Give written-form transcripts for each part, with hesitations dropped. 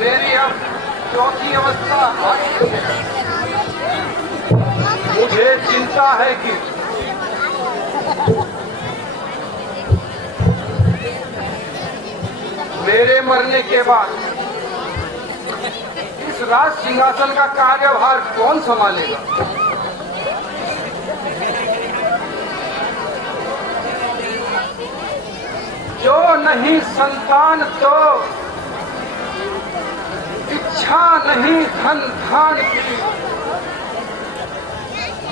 मेरी अब चौथी अवस्था मुझे चिंता है कि मेरे मरने के बाद इस राज सिंहासन का कार्यभार कौन संभालेगा। जो नहीं संतान तो इच्छा नहीं धन धान की,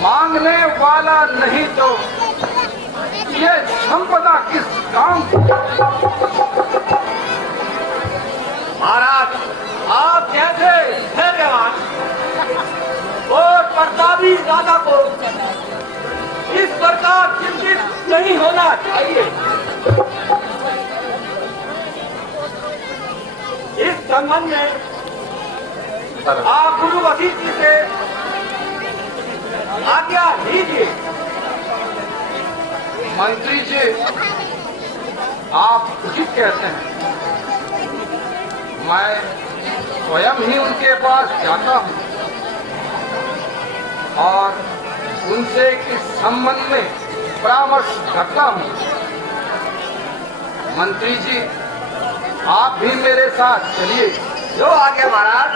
मांगने वाला नहीं तो ये संपदा किस काम की। महाराज, आप जैसे धैर्यवान और प्रतापी राजा को इस प्रकार चिंतित नहीं होना चाहिए। इस संबंध में आप गुरु वशिष्ठ जी से आज्ञा लीजिए। मंत्री जी, आप उचित कहते हैं। मैं स्वयं ही उनके पास जाता हूँ और उनसे इस संबंध में परामर्श करता हूँ। मंत्री जी, आप भी मेरे साथ चलिए। जो आज्ञा महाराज।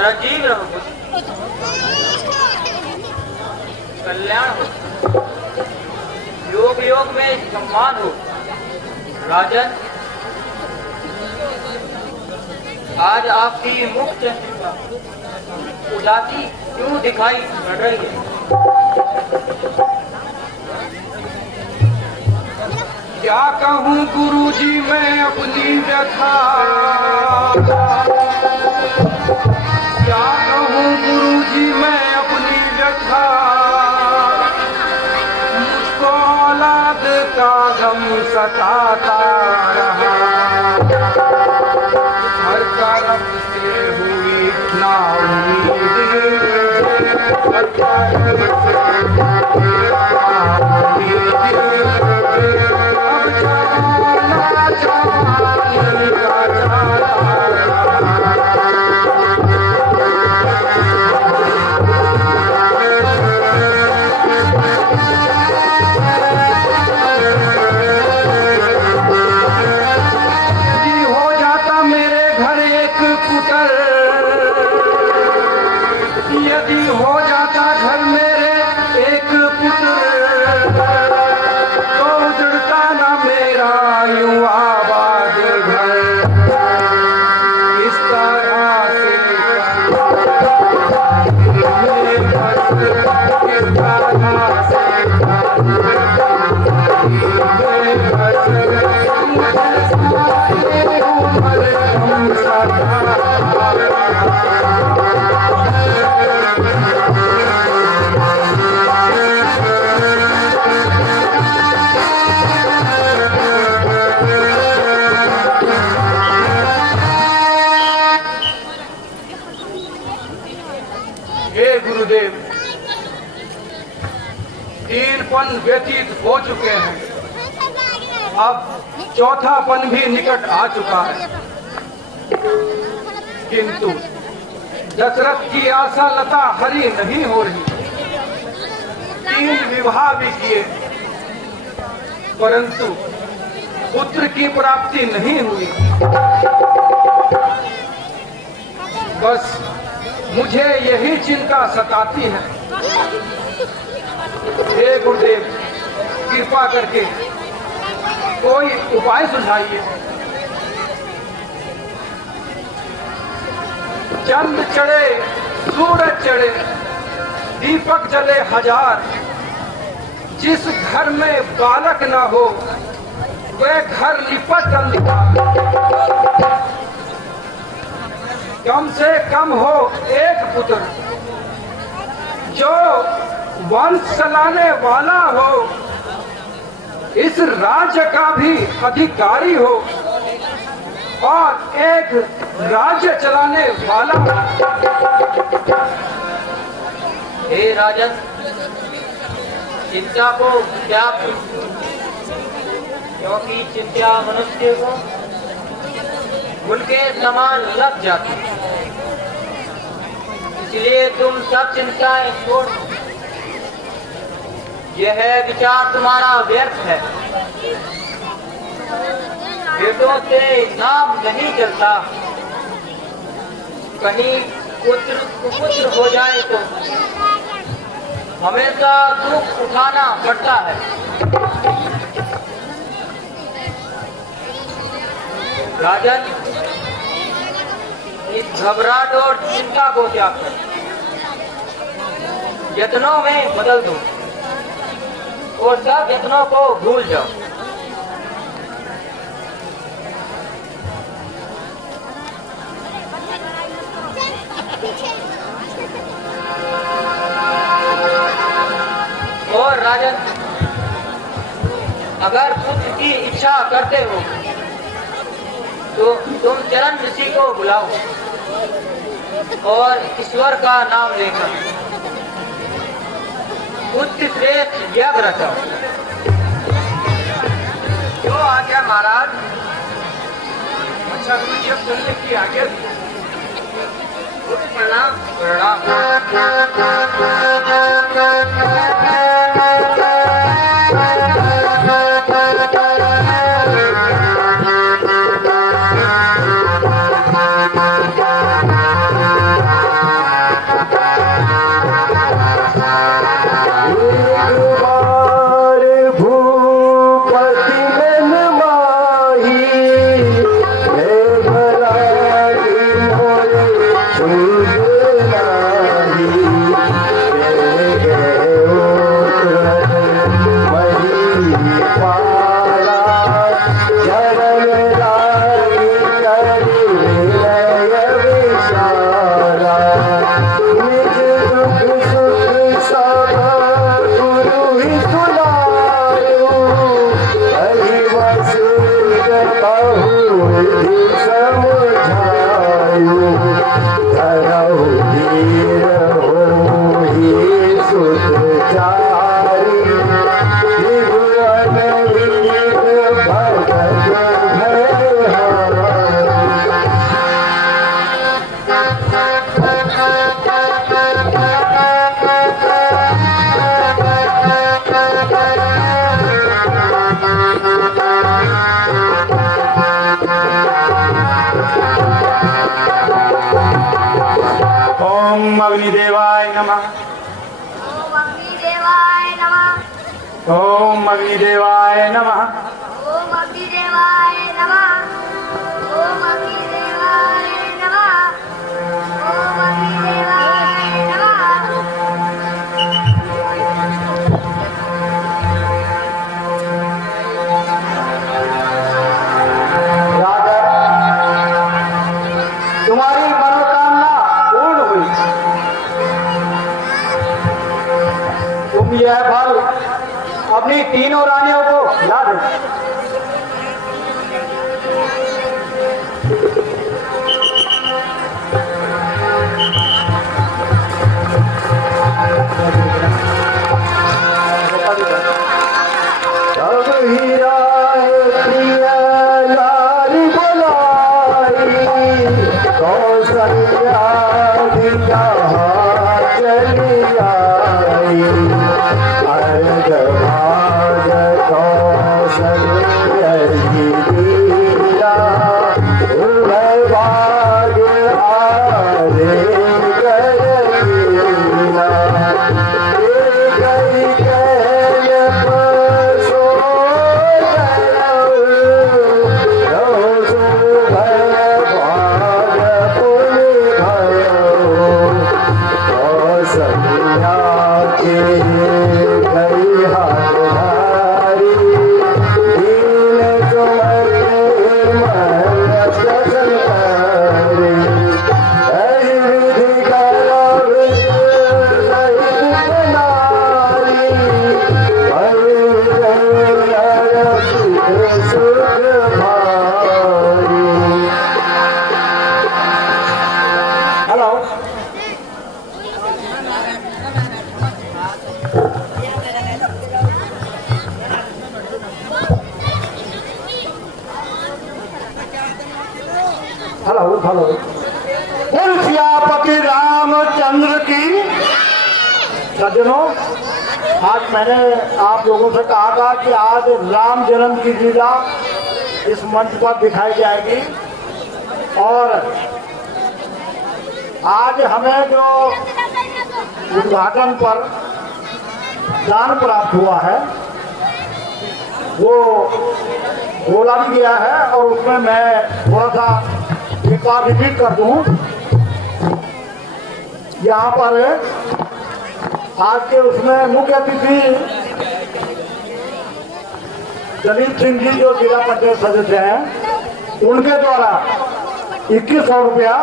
राजीव रहो, कल्याण हो, योग योग में सम्मान हो। राजन, आज आपकी मुख चंद्रिका उदासी क्यों दिखाई पड़ रही है? क्या कहूँ गुरुजी मैं अपनी व्यथा, क्या कहूँ गुरुजी मैं अपनी व्यथा। मुझको औलाद का गम सताता रहा, हर तरफ से हुई ना उम्मीद, हर तरफ से हुई ना उम्मीद। अब जान यदि हो जाता घर मेरे एक पुत्र, तो उजड़ता ना मेरा यूं आबाद घर। इस तरह से गुरुदेव, 3 पन व्यतीत हो चुके हैं, अब चौथा पन भी निकट आ चुका है। किंतु दशरथ की आशा लता हरी नहीं हो रही। 3 विवाह भी किए, परंतु पुत्र की प्राप्ति नहीं हुई। बस मुझे यही चिंता सताती है। हे गुरुदेव, कृपा करके कोई उपाय सुझाइए। चंद चढ़े, सूरज चढ़े, दीपक जले हजार, जिस घर में बालक न हो वह घर लिपट अंधकार। कम से कम हो एक पुत्र, जो वंश चलाने वाला हो, इस राज्य का भी अधिकारी हो और एक राज्य चलाने वाला हो। हे राजन, चिंता को त्याग, क्योंकि चिंता मनुष्य को उनके समान लग जाती। इसलिए तुम सब चिंताएं छोड़, यह विचार तुम्हारा व्यर्थ है। बेटों से नाम नहीं चलता, कहीं पुत्र कुपुत्र हो जाए तो हमेशा दुख उठाना पड़ता है। राजन, इस घबराहट और चिंता को त्याग कर यत्नों में बदल दो और सब यत्नों को भूल जाओ। और राजन, अगर पुत्र की इच्छा करते हो तो तुम चरण ऋषि को बुलाओ और ईश्वर का नाम लेकर उच्च श्रेष्ठ यज्ञ रचाओ। जो आज्ञा महाराज। अच्छा, तुझे सुनने की आज्ञा। प्रणाम। प्रणाम। Jai अग्निदेवाय नमः। ओम अग्निदेवाय नमः। ओम अग्निदेवाय नमः। ओम अग्निदेवाय नमः। ओम अग्निदेवाय नमः। ओम अग्निदेवाय नमः। राजा, तुम्हारी मनोकामना पूर्ण हुई। तुम यह फल अपनी तीनों रानियों को ला दो। Hello hello. बोल सियापति रामचंद्र की। सज्जनों, आज मैंने आप लोगों से कहा था कि आज राम जन्म की लीला इस मंच पर दिखाई जाएगी और आज हमें जो उद्घाटन पर दान प्राप्त हुआ है वो बोला भी गया है और उसमें मैं थोड़ा सा एक बार रिपीट कर दूं। यहाँ पर आज के उसमें मुख्य अतिथि दलीप सिंह जी जो जिला पंचायत सदस्य हैं, उनके द्वारा 2100 रुपया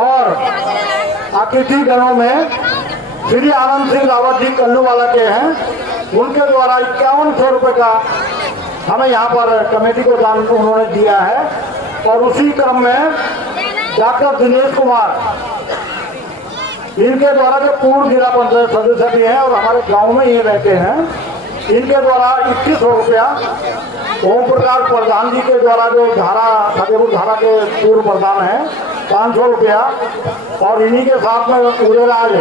और अतिथि गणों में श्री आनंद सिंह रावत जी कल्लूवाला के हैं, उनके द्वारा 5100 रुपये का हमें यहाँ पर कमेटी को दान उन्होंने दिया है। और उसी क्रम में डॉक्टर दिनेश कुमार, इनके द्वारा जो पूर्व जिला पंचायत सदस्य भी हैं और हमारे गांव में ही रहते हैं, इनके द्वारा 2100 रुपया, ओम प्रकाश प्रधान जी के द्वारा जो धारा फतेहपुर धारा के पूर्व प्रधान हैं 500 रुपया और इन्हीं के साथ में उदयराज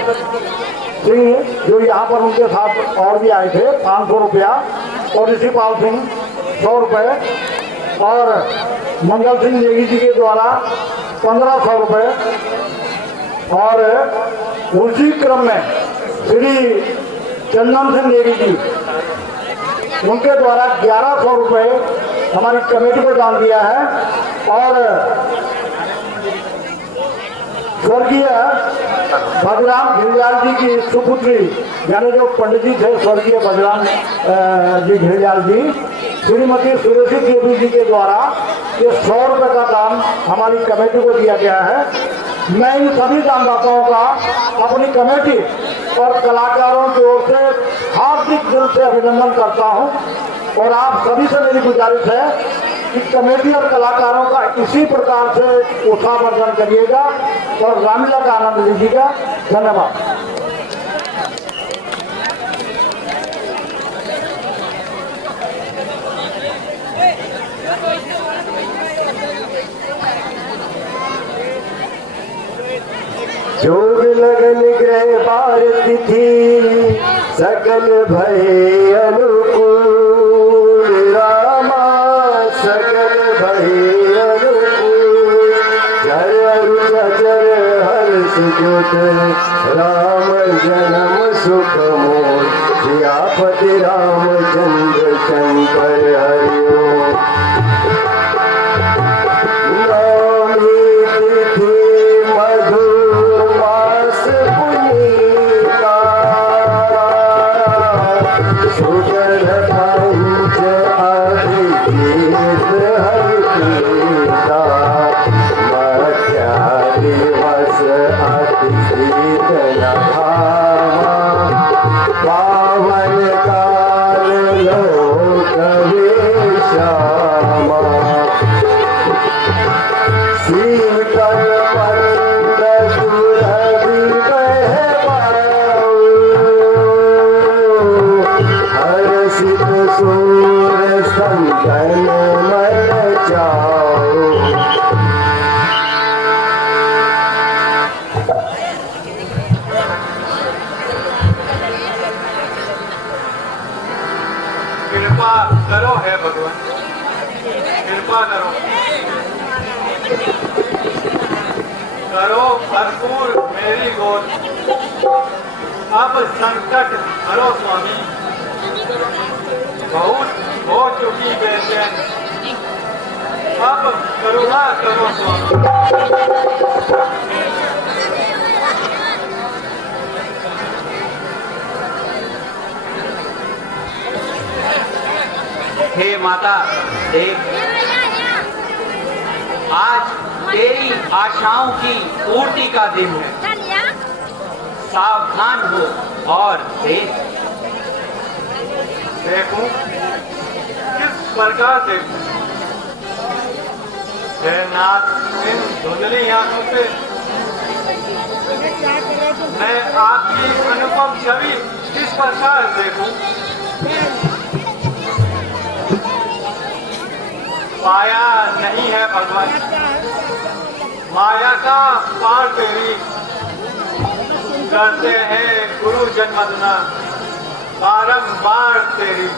सिंह जो यहाँ पर उनके साथ और भी आए थे 500 रुपया और ऋषिपाल सिंह 100 रुपये और मंगल सिंह नेगी जी के द्वारा 1500 रुपये और उसी क्रम में श्री चंदन सिंह नेगी जी उनके द्वारा 1100 रुपये हमारी कमेटी को दान दिया है। और स्वर्गीय भगराम घिलजाल जी की सुपुत्री यानी जो पंडित जी थे स्वर्गीय भगराम जी घिलजाल जी, श्रीमती सुरेशी देवी जी के द्वारा ये 100 रुपये का दान हमारी कमेटी को दिया गया है। मैं इन सभी दानदाताओं का अपनी कमेटी और कलाकारों की ओर से हार्दिक दिल से अभिनंदन करता हूं और आप सभी से मेरी गुजारिश है कि कमेटी और कलाकारों का इसी प्रकार से उत्साहवर्धन करिएगा और रामलीला का आनंद लीजिएगा। धन्यवाद। जोग लगन ग्रह भारती थी सकल भय अनुकूल, रामा सकल भय अनुकूल, जर अरु चर हर्ष ज्योत मुख मोर सियापति रामचंद्र शंकर हरि ओम। नवमी तिथि मधुर मास पुनीता सुकर पंच अभिजीत हरिता मध्या दिवस अति शीतल भावा पावन काल लोक विश्रामा शीतल मंद सुरभि बहबाऊ हर्षित सूर संतन मन जाओ। कृपा करो है भगवान, कृपा करो, करो भरपूर मेरी गोद, अब संकट हरो स्वामी, बहुत हो चुकी बेचैन, अब करुणा करो स्वामी। हे माता देख, आज तेरी आशाओं की पूर्ति का दिन है। सावधान हो और देख। देखूं किस प्रकार देखूं, हे नाथ इन धुंधली आंखों से मैं आपकी अनुपम छवि किस प्रकार देखूं। माया नहीं है भगवान, माया का पार तेरी, करते हैं गुरु जन्मदना बारंबार तेरी।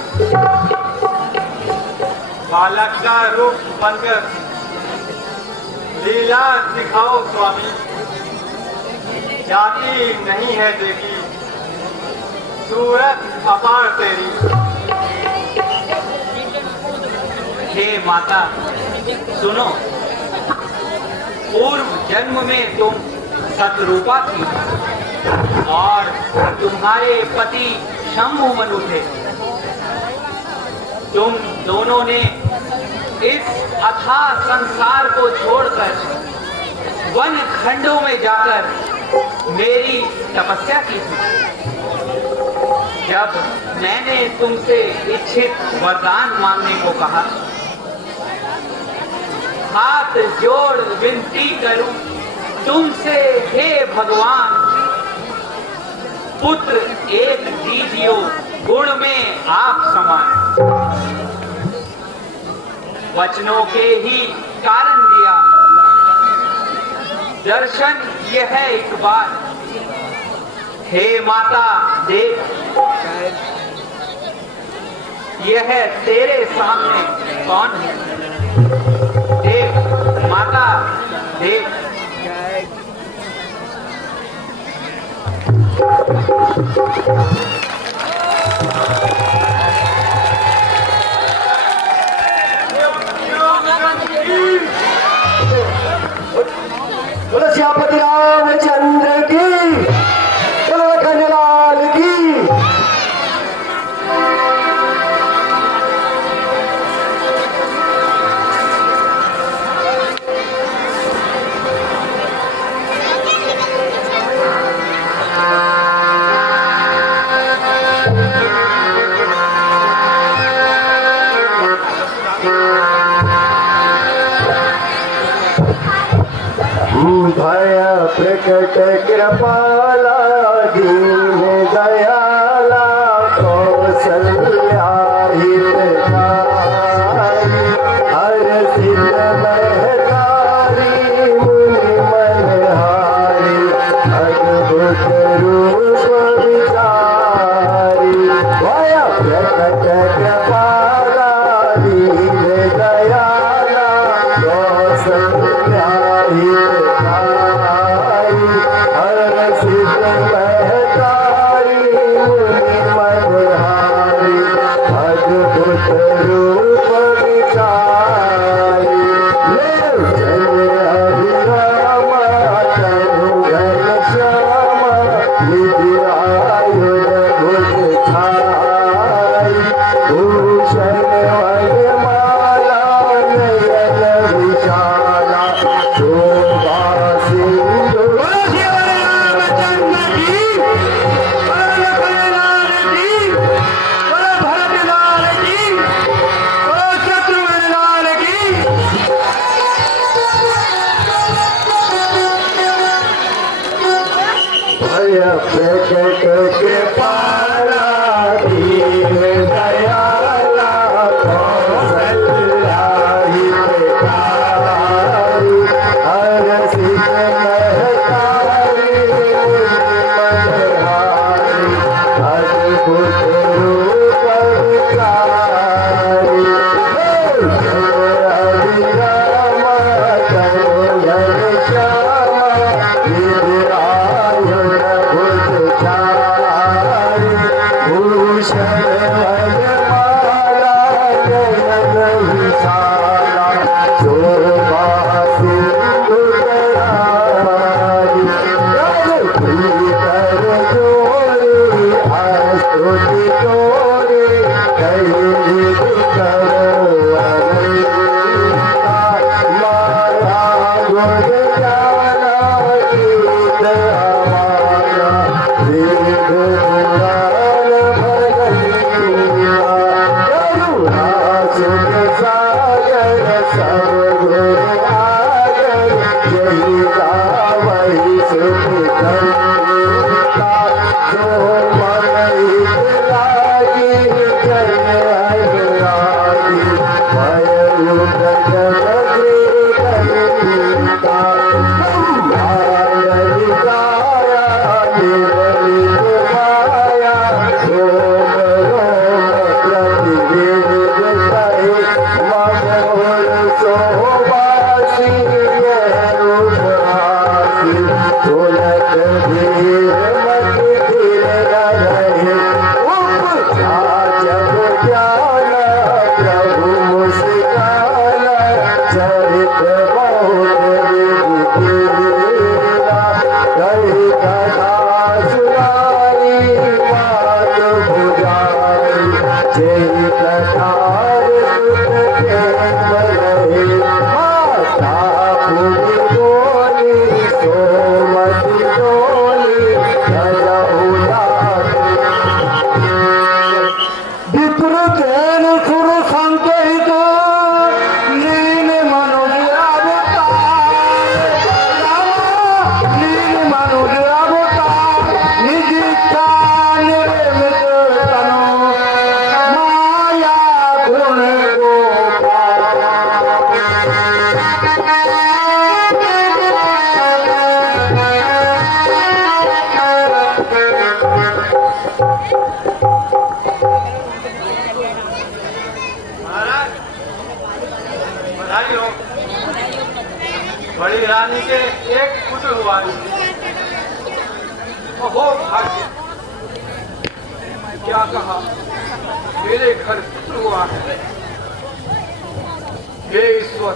बालक का रूप बनकर लीला दिखाओ स्वामी, जाति नहीं है देखी, सूरत अपार तेरी। हे माता सुनो, पूर्व जन्म में तुम सतरूपा थी और तुम्हारे पति शंभु मनु थे। तुम दोनों ने इस अथाह संसार को छोड़कर वन खंडों में जाकर मेरी तपस्या की थी। जब मैंने तुमसे इच्छित वरदान मांगने को कहा, हाथ जोड़ विनती करूं तुमसे, हे भगवान, पुत्र एक दीजियो, गुण में आप समान। वचनों के ही कारण दिया, दर्शन यह है एक बार। हे माता देख, यह तेरे सामने कौन है? देख माता देख। बोलो सियापति रामचंद्र की, बोलो कन्हैयालाल की। भय प्रकट कृपाला दीन दयाला कौशल्या हितकारी हर्षित महतारी मुनि मनहारी अद्भुत रूप विचारी। भय प्रकट कृपाला दीन दयाला कौशल्या हितकारी हर्षित महतारी प्रकट के पाला दीन दयाला कौशल्या हितकारी हर सिद्ध महतारी मनहारी अद्भुत रूप विचारी अभिराम तनु घन श्यामा विद्यायुध भुजचारी भूषण वनमाला गगन विशाला शोभा सिंधुकरारी भीतर जोड़ी स्तुति जोड़ी कहीं करो माया गुण ज्ञाना गीत हमारा वेद पुराण भगवतिया करुणा सुख सागर सब गुण आगर यही गावई सुख करता जो मन हित लागी जन अनुरागी भयउ गगन ग्रीता ललिताया निर्मलित माया रोम रोम प्रतिवेदितहि मनोर शोभासी रूपहासी तुलक धीर मति धीर रहे उपजा जब ज्ञान प्रभु मुस्कान चरित बहुत विधिला कही कथा सुनाई बात बुझाई जय प्रकार सुत प्रेम रहे माता पुनि बोली सोमति डोली धजा विप्रतेन सुर संकहित लीन मनुज अवतार लीन मनुज अवतार निज इच्छा निर्मित तनु माया गुण महाराज बधाई हो। बड़ी रानी के एक पुत्र हुआ अहो भाग्य क्या कहा मेरे घर पुत्र हुआ है हे ईश्वर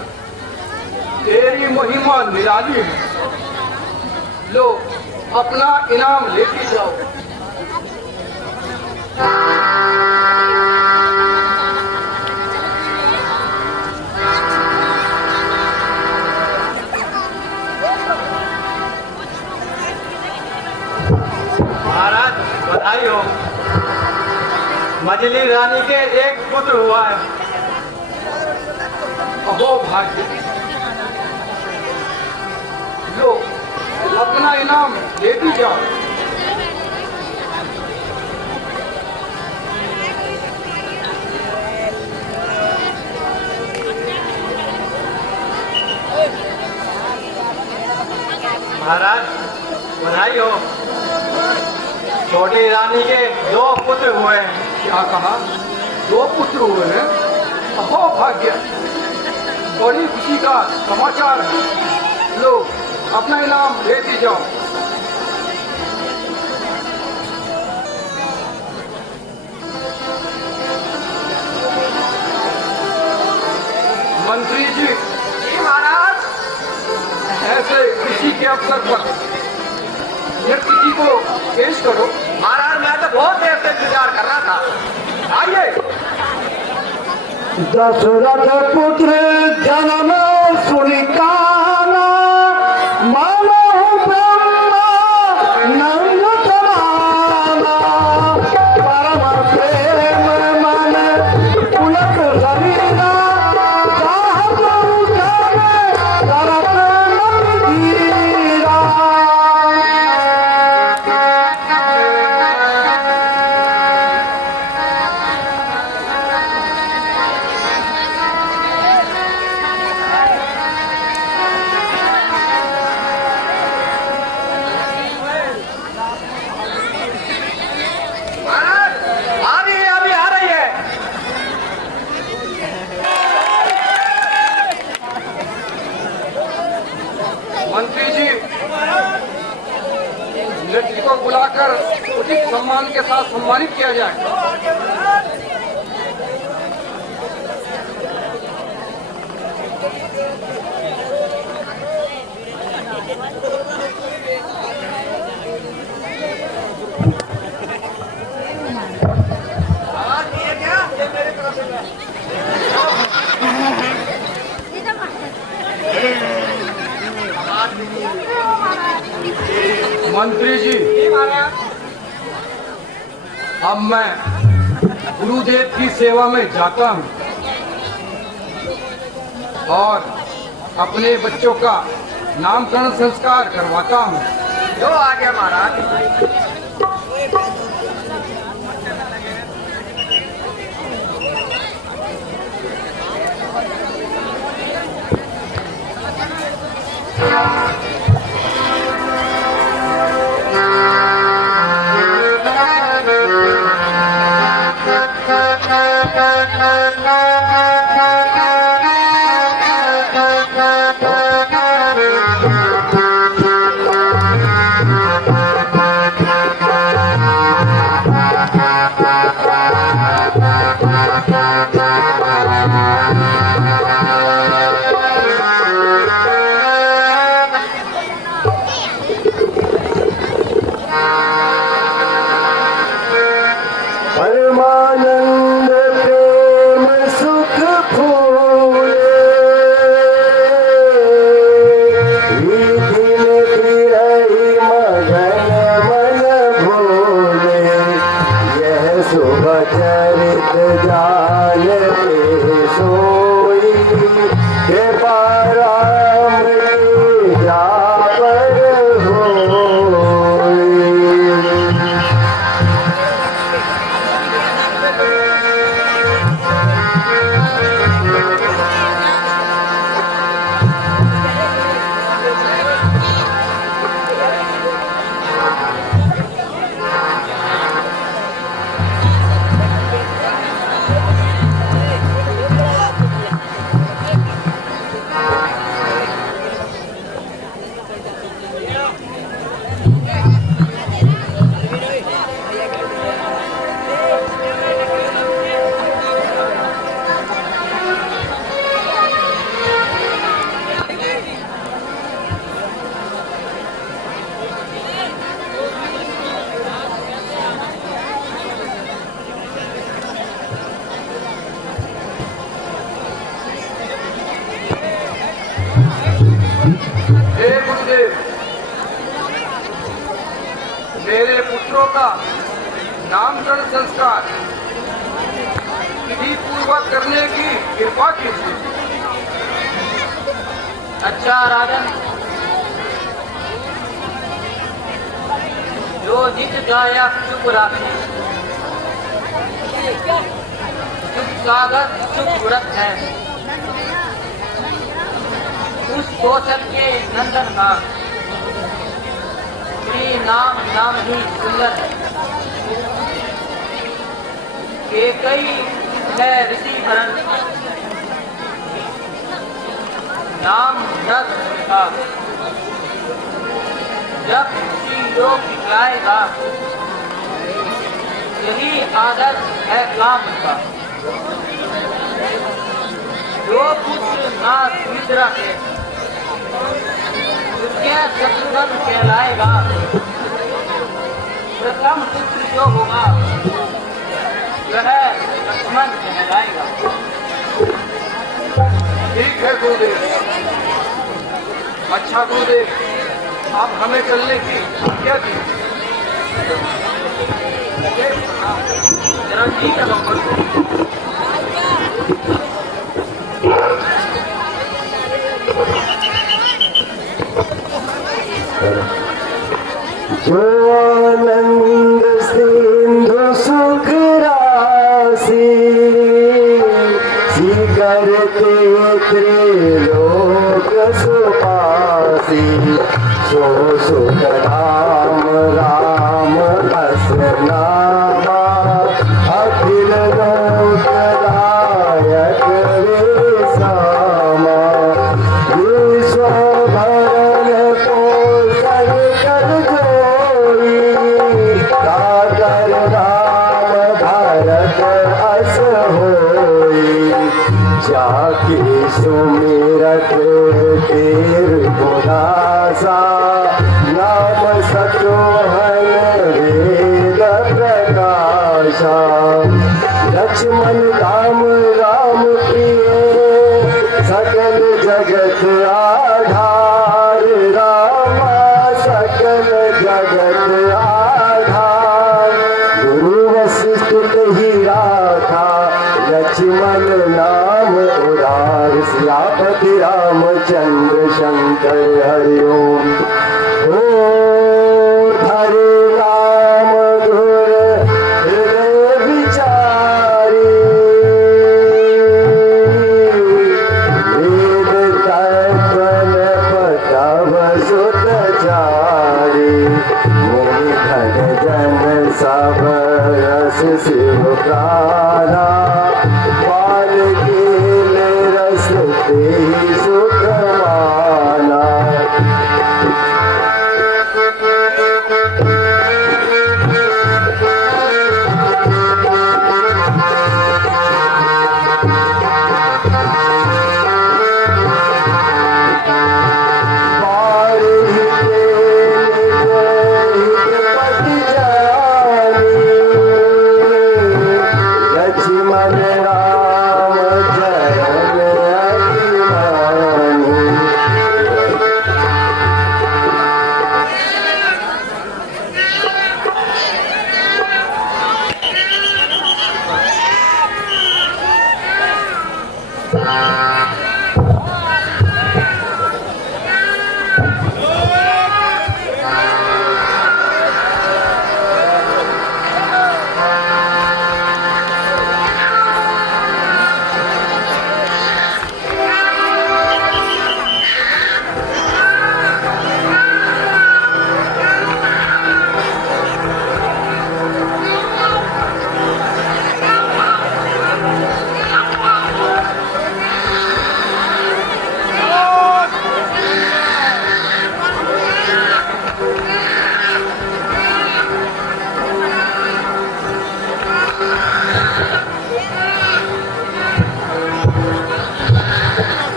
तेरी महिमा निराली है लो अपना इनाम लेके जाओ महाराज बधाई हो। मजली रानी के एक पुत्र हुआ है अहो भाग्य लो अपना इनाम लेती जाओ महाराज बधाई हो। छोटी रानी के 2 पुत्र हुए हैं क्या कहा 2 पुत्र हुए हैं अहो भाग्य बड़ी खुशी का समाचार है लो अपना इनाम लेती जाओ मंत्री जी महाराज ऐसे खुशी के अवसर पर व्यक्ति जी को पेश करो महाराज मैं तो बहुत देर से इंतजार कर रहा था आइए दशरथ पुत्र जन्म सुनि काना मानो ब्रह्मा नंद समाना परम प्रेम मन पुलक शरीरा चाहत उठावे करत नट धीरा को बुलाकर उचित सम्मान के साथ सम्मानित किया जाए। मंत्री जी, अब मैं गुरुदेव की सेवा में जाता हूँ और अपने बच्चों का नामकरण संस्कार करवाता हूँ। जो आ गया महाराज। परमानंद प्रेम सुख फूले विधिन फिरहि मगन मन भूले यह शुभ चरित जान के सोई कृपा राम की जा पर होई। हे गुरुदेव, मेरे पुत्रों का नामकरण संस्कार विधि पूर्वक करने की कृपा कीजिए। अच्छा राजन, जो निज गाया चुप राखे, चुप कागज चुप उड़त है, उस कोशल के नंदन का श्री नाम नाम ही सुंदर है। के कई है ऋषि भरन, नाम नर का जब किसी योग दिखलाएगा, यही आदर्श है काम का। जो पुत्र नाथ मिश्रा है, उसके शत्रुघ्न कहलाएगा। प्रथम पुत्र जो होगा वह लक्ष्मण कहलाएगा। ठीक है गुरुदेव। अच्छा गुरुदेव, आप हमें चलने की आज्ञा दीजिए। चिरंजीव रघुपति। जो आनंद सिंधु सुख राशि शिखर के त्रिलोक सुपासी सो सुख धाम राम बस नामा अखिल लोकदायक विश्रामा विश्व भरण पोषण कर जोई वासा नाम सतोहन वेद प्रकाशा लक्ष्मण राम राम प्रिय सकल जगत आधार रामा सकल जगत आधार गुरु वशिष्ठ ही राखा लक्ष्मण नाम उदार सियापति रामचंद्र शंकर हरिओम हरे राम गुर हृदय विचारी वेद तत्वन पतव सुत चारी मुनि धन जन सब रस शिव प्राणा पाल केल रस ते सुख माना लक्ष्मण राम जय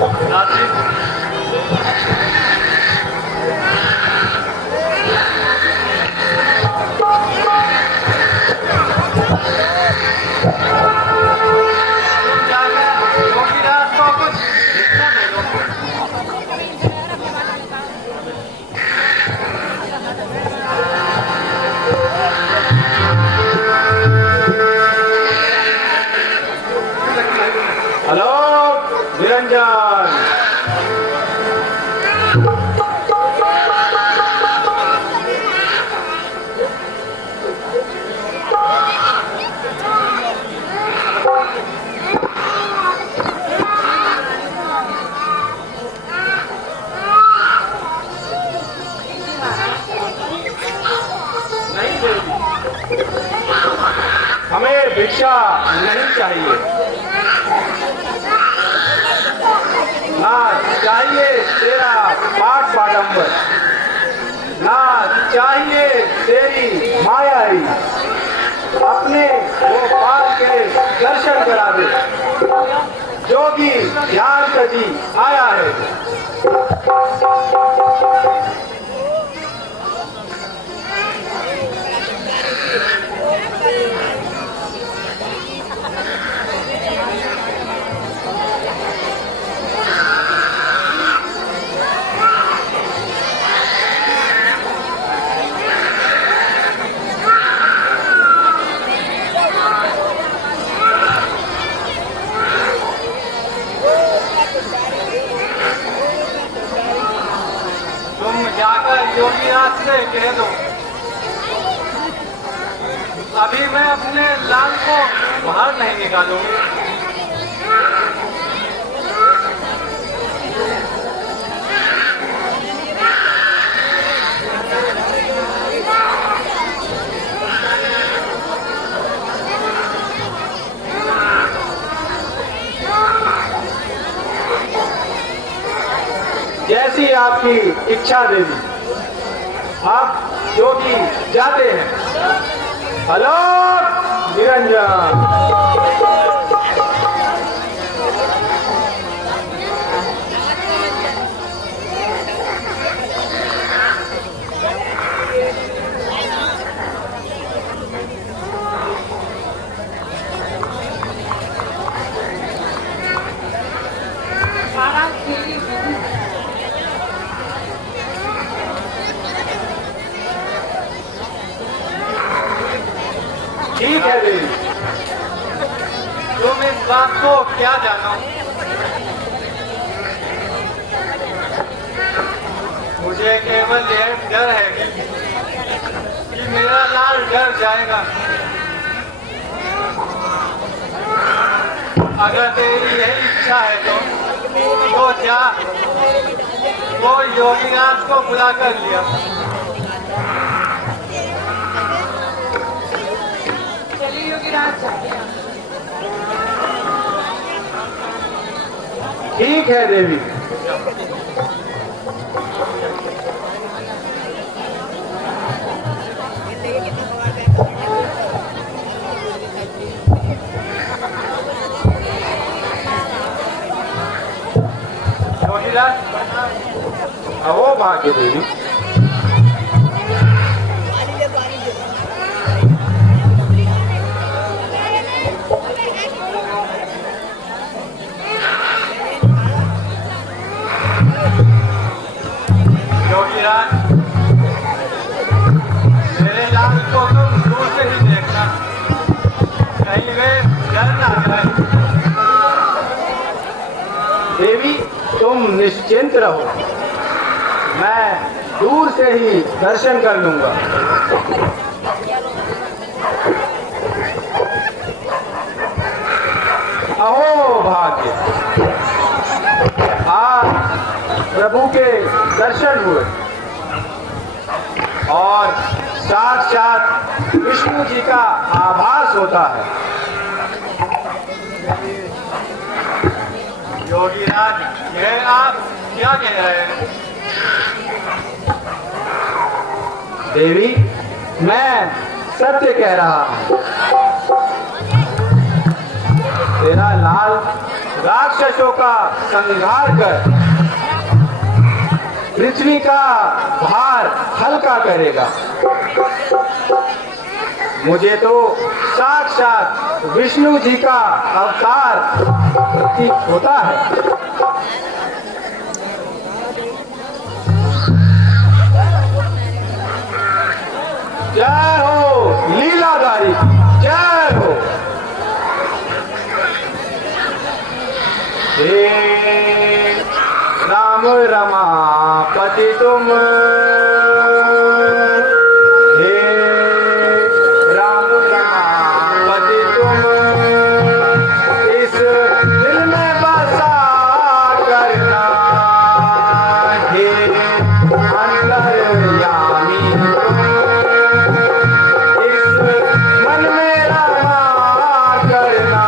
अभिमानी हेलो निरंजन हमें भिक्षा नहीं चाहिए ना चाहिए तेरा पाठ पाडंबर ना चाहिए तेरी मायाई अपने गोपाल के दर्शन करा दे जोगी ध्यान जी आया है जाकर योगीनाथ से कह दो अभी मैं अपने लाल को बाहर नहीं निकालूंगी। जैसी आपकी इच्छा देवी आप योगी जाते हैं। हेलो निरंजन ठीक है देवी, तुम इस बात को क्या जानो? मुझे केवल यह डर है कि मेरा लाल डर जाएगा। अगर तेरी यही इच्छा है तो जा, वो योगीनाथ को बुला कर लिया। ठीक है देवी। योगीनाथ, अहो भाग्य देवी। योगीराज, मेरे लाल को तुम दूर से ही देखना, कहीं वे डर ना जाए। देवी तुम निश्चिंत रहो, मैं दूर से ही दर्शन कर लूंगा। अहो भाग्य, आज प्रभु के दर्शन हुए और साक्षात विष्णु जी का आभास होता है। योगीराज, यह आप क्या कह रहे हैं? देवी मैं सत्य कह रहा हूं। तेरा लाल राक्षसों का संहार कर पृथ्वी का भार हल्का करेगा। मुझे तो साक्षात विष्णु जी का अवतार प्रतीत होता है। जय हो लीलाधारी, जय हो। हे राम रमापति तुम, हे राम रमापति तुम, इस दिल में बसा करना, हे अंतर्यामी तुम, इस मन में रमा करना।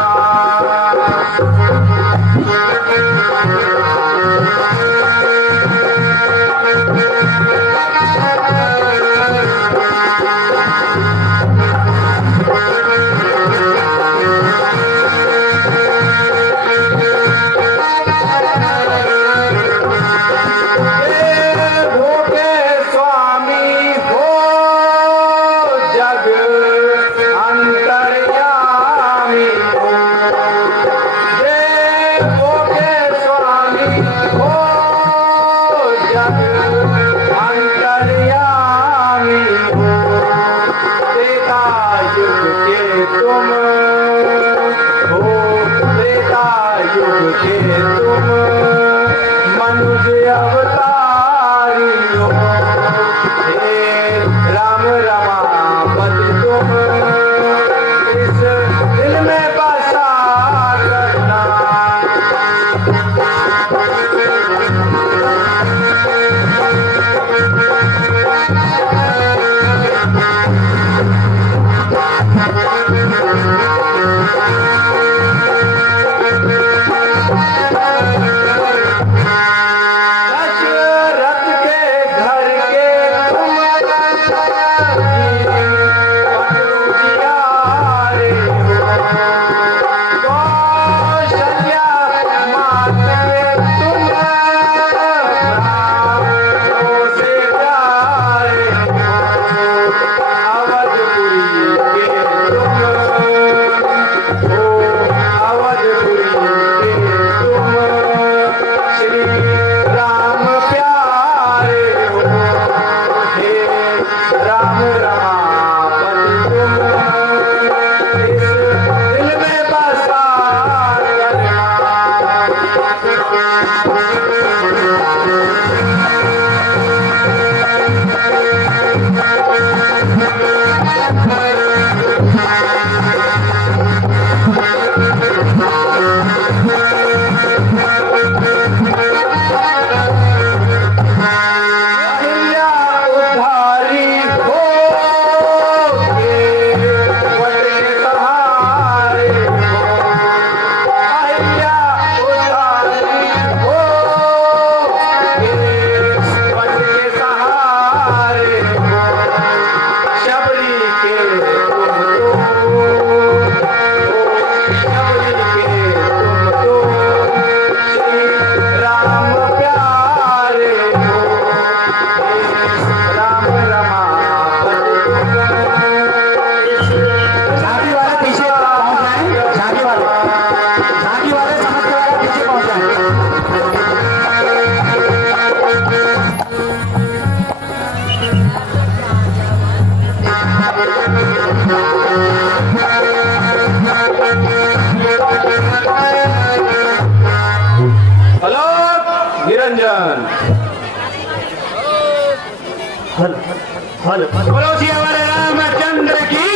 बोलो सियावर रामचंद्र की,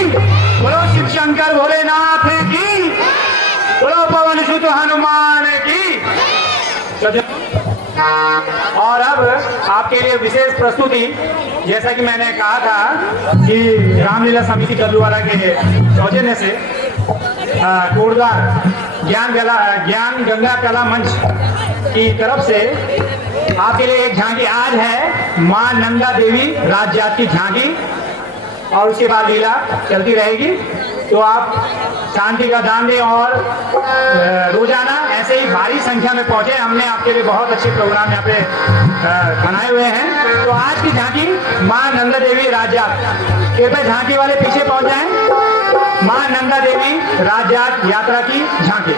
बोलो शिव शंकर भोलेनाथ की, बोलो पवन सुत हनुमान की। और अब आपके लिए विशेष प्रस्तुति, जैसा कि मैंने कहा था कि रामलीला समिति कल्लूवाला के सौजन्य से कोटद्वार ज्ञान गंगा कला मंच की तरफ से आपके लिए एक झांकी आज है, मां नंदा देवी राजजात की झांकी, और उसके बाद लीला चलती रहेगी। तो आप शांति का दान दें और रोजाना ऐसे ही भारी संख्या में पहुंचे। हमने आपके लिए बहुत अच्छे प्रोग्राम यहाँ पे बनाए हुए हैं। तो आज की झांकी मां नंदा देवी राजजात, कृपया झांकी वाले पीछे पहुंच जाएं। मां नंदा देवी राजजात यात्रा की झांकी।